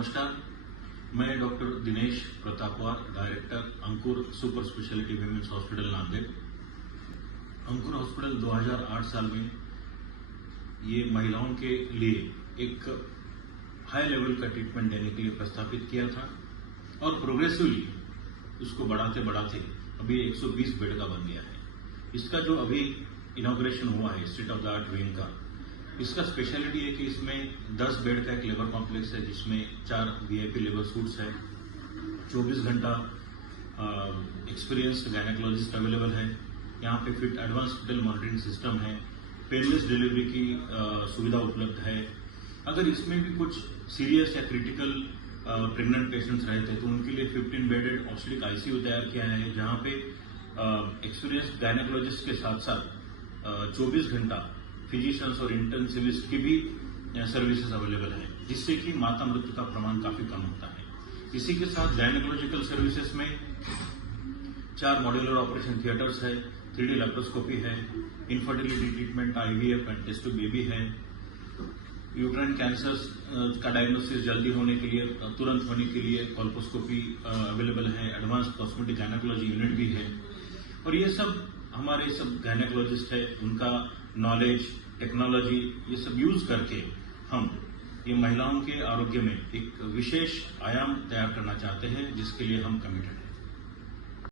नमस्कार, मैं doctor Dinesh Pratapwar, director Ankur super speciality women's hospital Nanded. Ankur hospital 2008 साल में ये महिलाओं के लिए एक हाई लेवल का ट्रीटमेंट देने के लिए प्रस्तावित किया था और प्रोग्रेसिवली उसको बढ़ाते बढ़ाते अभी 120 बेड का बन गया है। इसका जो अभी इनॉग्रेशन हुआ है state of the art wing का, इसका स्पेशलिटी है कि इसमें 10 बेड का एक लेबर कॉम्प्लेक्स है जिसमें 4 वीआईपी लेबर सूट्स है, 24 घंटा एक्सपीरियंस्ड गायनेकोलॉजिस्ट अवेलेबल है। यहाँ पे fit advance fetal monitoring system है, पेनलेस डिलीवरी की सुविधा उपलब्ध है। अगर इसमें भी कुछ सीरियस या क्रिटिकल प्रेग्नेंट पेशेंट्स रहते हैं तो उनके लिए 15 बेडेड ऑब्स्टेट्रिक आईसीयू तैयार किया है, जहाँ पे एक्सपीरियंस्ड गायनेकोलॉजिस्ट के साथ साथ 24 घंटा फिजिशियंस और इंटेंसिविस्ट की भी सर्विसेज अवेलेबल है, जिससे कि माता मृत्यु का प्रमाण काफी कम होता है। इसी के साथ गायनेकोलॉजिकल सर्विसेज में 4 मॉड्यूलर ऑपरेशन थिएटर्स है, 3D लैप्रोस्कोपी है, infertility treatment, IVF and test tube baby है, यूट्राइन कैंसर्स का डायग्नोसिस जल्दी होने के लिए, तुरंत होने के लिए कोल्पोस्कोपी अवेलेबल है, एडवांस कॉस्मेटिक गायनेकोलॉजी यूनिट भी है। और ये सब हमारे सब गायनेकोलॉजिस्ट है, उनका नॉलेज, टेक्नोलॉजी ये सब यूज करके हम ये महिलाओं के आरोग्य में एक विशेष आयाम तैयार करना चाहते हैं, जिसके लिए हम कमिटेड हैं।